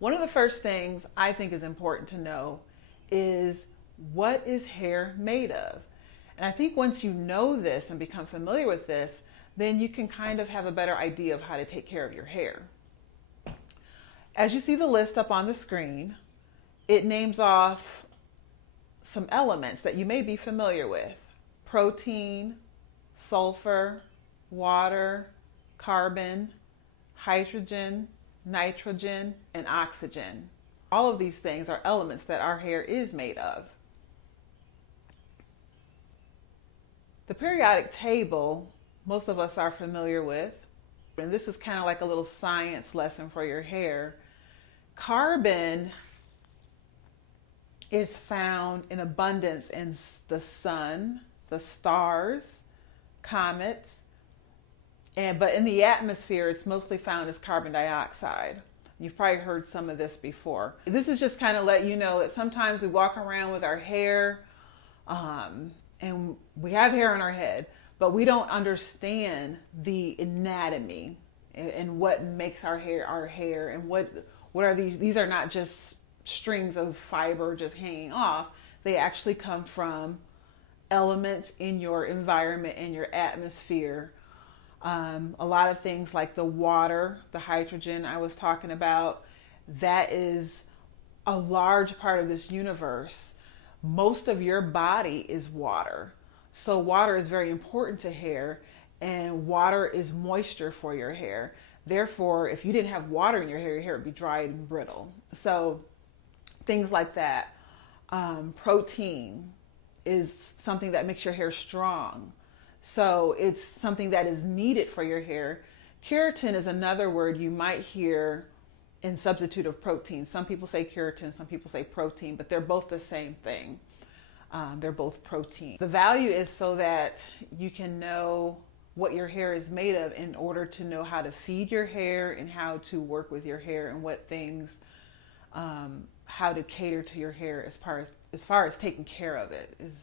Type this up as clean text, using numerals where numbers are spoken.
One of the first things I think is important to know is, what is hair made of? And I think once you know this and become familiar with this, then you can kind of have a better idea of how to take care of your hair. As you see the list up on the screen, it names off some elements that you may be familiar with: protein, sulfur, water, carbon, hydrogen, nitrogen, and oxygen. All of these things are elements that our hair is made of. The periodic table, most of us are familiar with, and this is kind of like a little science lesson for your hair. Carbon is found in abundance in the sun, the stars, comets, but in the atmosphere, it's mostly found as carbon dioxide. You've probably heard some of this before. This is just kind of let you know that sometimes we walk around with our hair, and we have hair on our head, but we don't understand the anatomy and what makes our hair, and what are these. These are not just strings of fiber just hanging off. They actually come from elements in your environment and your atmosphere. A lot of things like the water, the hydrogen I was talking about, that is a large part of this universe. Most of your body is water. So water is very important to hair, and water is moisture for your hair. Therefore, if you didn't have water in your hair would be dry and brittle. So things like that. Protein is something that makes your hair strong. So it's something that is needed for your hair. Keratin is another word you might hear in substitute of protein. Some people say keratin, some people say protein, but they're both the same thing. They're both protein. The value is so that you can know what your hair is made of in order to know how to feed your hair and how to work with your hair, and what things, how to cater to your hair as far as taking care of it is